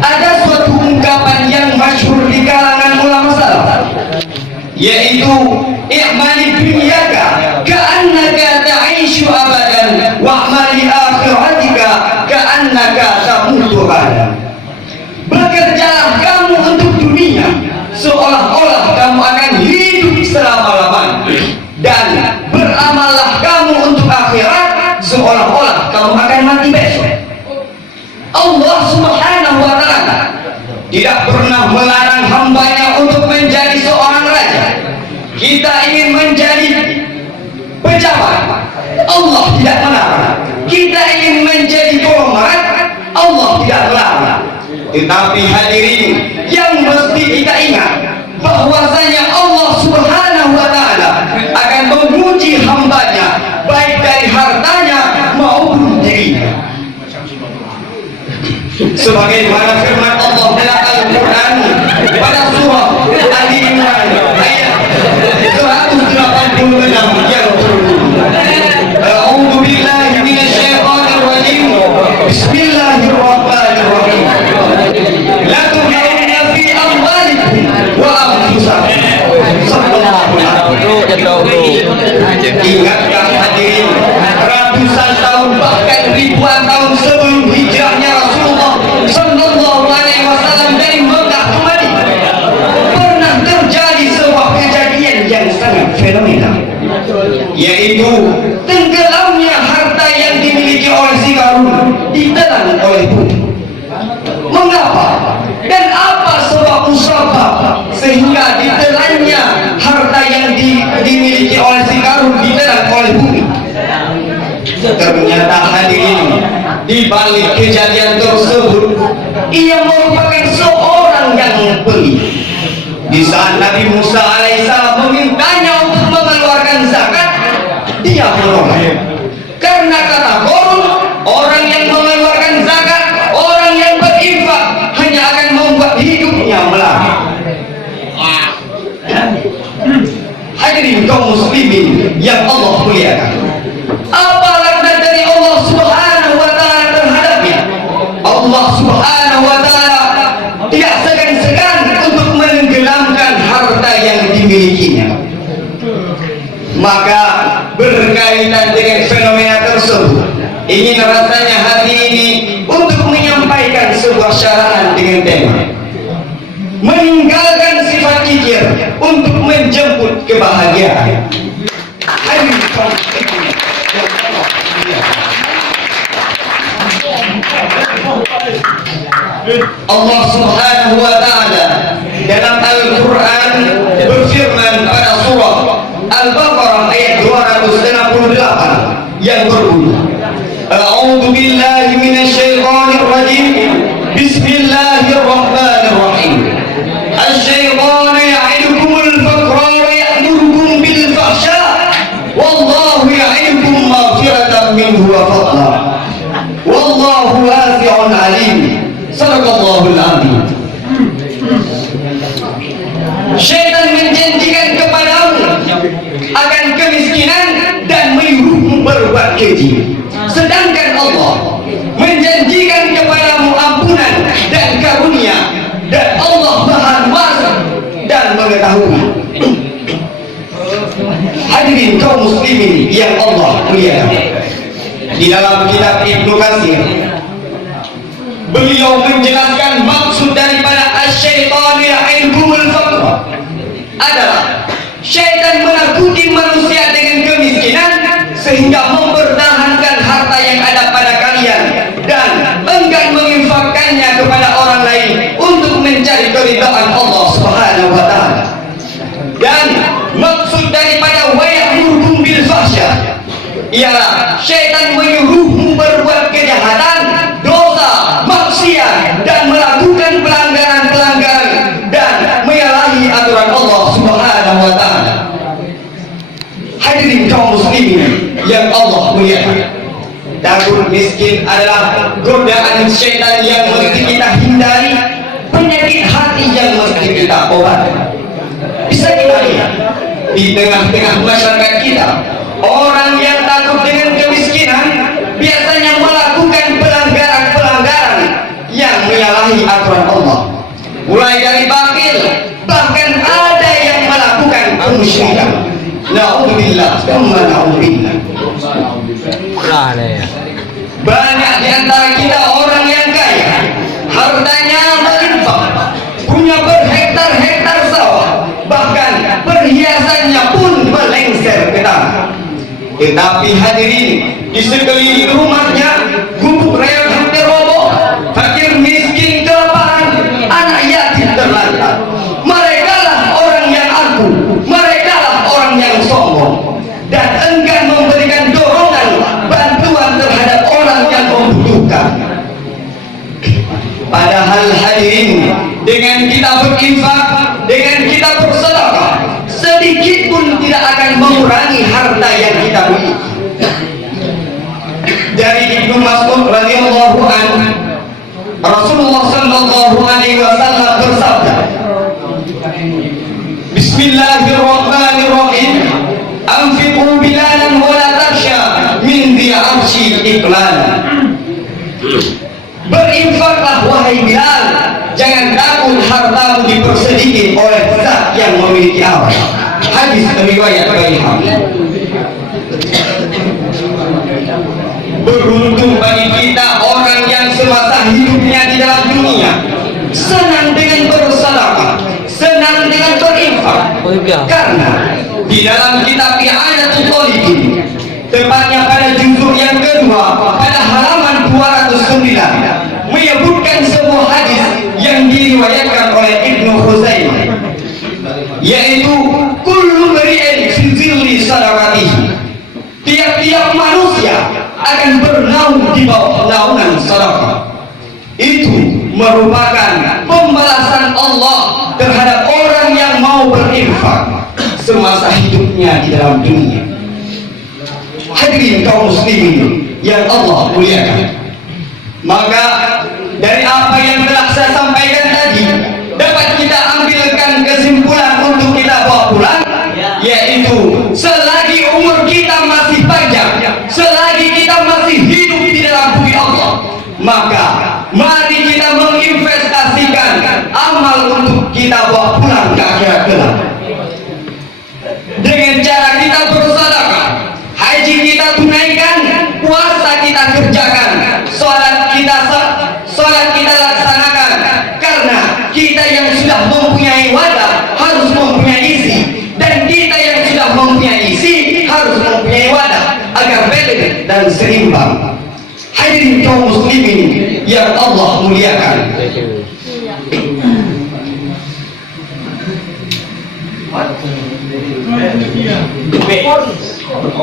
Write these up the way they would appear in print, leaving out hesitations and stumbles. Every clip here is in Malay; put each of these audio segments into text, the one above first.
ada suatu ungkapan yang masyhur di kalangan ulama salaf, yaitu i'mali dunyaka ka'annaka ta'ishu abadan wa'mali akhiratika ka'annaka tamutu abadan. Bekerjalah kamu untuk dunia seolah-olah kamu akan hidup selama-lamanya, dan beramallah kamu untuk akhirat seolah-olah kamu akan mati besok. Allah Subhanahu wa ta'ala tidak pernah melarang hambanya untuk menjadi seorang raja. Kita ingin menjadi pejabat, Allah tidak melarang. Kita ingin menjadi konglomerat, Allah tidak melarang. Tetapi hadirin, yang mesti kita ingat bahwasanya Allah Subhanahu wa ta'ala akan menguji hambanya baik dari hartanya maupun dirinya, sebagaimana firman Allah dalam Al-Quran pada surah Ali Imran ayat 186 yang berbunyi, A'udzu billahi minasyaitonir rajim, Bismillahirrahmanirrahim, la tu'minuna fi amwalikum wa anfusakum. Sallallahu alaihi wasallam. Ingatkan hadirin, ratusan tahun bahkan ribuan tahun sebelum hijrahnya Rasulullah Sallallahu alaihi wasallam dari Mekah ke Madinah, pernah terjadi sebuah kejadian yang sangat fenomenal, yaitu tenggelamnya harta yang dimiliki oleh si Qarun ditelan oleh bumi. Mengapa dan apa sebab musabab sehingga ditelannya harta yang dimiliki oleh si Qarun ditelan oleh bumi? Ternyata hadirin, di balik kejadian tersebut ia merupakan seorang yang pelit. Di saat Nabi Musa alaihissalam memintanya untuk mengeluarkan zakat, dia menolak. Karena kata Qarun, orang yang mengeluarkan zakat, orang yang berinfak hanya akan membuat hidupnya melarat. Hadirin kaum muslimin yang Allah muliakan, apa laknat dari Allah Subhanahu wa ta'ala terhadapnya? Allah Subhanahu wa ta'ala tidak segan-segan untuk menenggelamkan harta yang dimilikinya. Maka berkaitan dengan fenomena tersebut, ingin rasanya hati ini untuk menyampaikan sebuah syarahan dengan tema meninggalkan sifat kikir untuk menjemput kebahagiaan. Allah Subhanahu wa ta'ala dalam Al-Quran berfirman pada surah Al-Baqarah ayat 268 yang berbunyi, A'udzu billahi minasyaitonir rajim, Bismillahirrahmanirrahim, Asy-syaitanu ya'idukumul faqra wa ya'murukum bil fahsya wallahu ya'idukum maghfiratan minhu wa fadla wallahu wasi'un alim. Sadaqallahul azim. Syaitan menjanjikan kepadamu akan kemiskinan dan menyuruhmu berbuat keji, sedangkan Allah menjanjikan kepadamu ampunan dan karunia, dan Allah Maha Kuasa dan mengetahui. Hadirin kaum muslimin yang Allah muliakan, di dalam kitab Ibnu Katsir beliau menjelaskan maksud daripada asy-syaitanu ya'idukumul faqra adalah syaitan menakuti manusia dengan kemiskinan sehingga mempertahankan harta yang ada pada kalian dan enggan menginfakkannya kepada orang lain untuk mencari keridhaan Allah Subhanahu wa ta'ala. Dan maksud daripada wa ya'murukum bil fahsya ialah syaitan menyuruhmu berbuat kejahatan, dosa, maksiat, dan melakukan pelanggaran-pelanggaran dan menyalahi aturan Allah Subhanahu wa ta'ala. Hadirin kaum muslimin yang Allah muliakan, takut miskin adalah godaan syaitan yang mesti kita hindari, penyakit hati yang mesti kita obati. Bisa kita lihat di tengah-tengah masyarakat kita, orang yang takut dengan kemiskinan biasanya melakukan pelanggaran-pelanggaran yang menyalahi aturan Allah, mulai dari bakil, bahkan ada yang melakukan kemusyrikan. Na'udzubillah, na'udzubillah. Banyak di antara kita orang yang kaya, hartanya melimpah, punya berhektar-hektar sawah, bahkan perhiasannya pun melengsar ke tanah. Tetapi hadirin, di sekeliling rumahnya gubuk reot terroboh, fakir miskin kelaparan, anak yatim terlantar. Mereka lah orang yang angkuh, mereka lah orang yang sombong dan enggan memberikan dorongan bantuan terhadap orang yang membutuhkan. Padahal hadirin, dengan kita berinfak, dengan kita bersedekah, sedikit pun tidak akan mengurangi harta yang kita miliki. Dari Ibnu Mas'ud radhiyallahu anhu, Rasulullah sallallahu alaihi wasallam bersabda, Bismillahirrahmanirrahim, anfiqu bilalan wa la takhsha min dhi 'arsy iqlan. Berinfaklah wahai Bilal, jangan takut hartamu dipersedikit oleh zat yang memiliki arsh. Hadis riwayat Dayah. Beruntung bagi kita orang yang semasa hidupnya di dalam dunia senang dengan bersedekah, senang dengan berinfak. Karena di dalam kitab Tingkatan, tepatnya pada juzuk yang kedua, pada halaman 209, menyebutkan sebuah hadis yang diriwayatkan oleh Ibnu Huzaimah, yaitu kullu mri'in fi dhilli sadaqatihi. Tiap-tiap manusia akan bernaung di bawah naungan sedekah. Itu merupakan pembalasan Allah terhadap orang yang mau berinfak semasa hidupnya di dalam dunia. Hadirin kaum muslimin yang Allah muliakan, maka dari apa yang telah saya sampaikan tadi dapat kita ambilkan kesimpulan untuk kita bawa pulang, yaitu selagi umur kita masih panjang, selagi kita masih hidup di dalam bumi Allah, maka mari kita menginvestasikan amal untuk kita bawa pulang ke akhirat kelak. Dengan cara kita bersedekah, haji kita tunaikan, puasa kita kerjakan, sholat kita laksanakan. Karena kita yang sudah mempunyai wadah harus mempunyai isi, dan kita yang sudah mempunyai isi harus mempunyai wadah agar balance dan seimbang. Hadirin kaum muslimin yang Allah muliakan,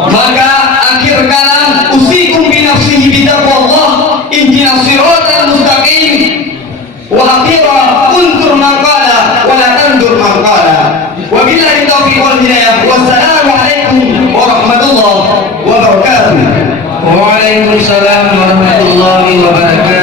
maka akhir kalam usikum bi nafsihi bitaqwallah ihdinas siratal mustaqim, wa akhira unzur man qala wa la tanzur man qala. Wa billahi taufiq wal hidayah. Wassalamu alaikum warahmatullahi wabarakatuh. Waalaikumsalam warahmatullahi wabarakatuh.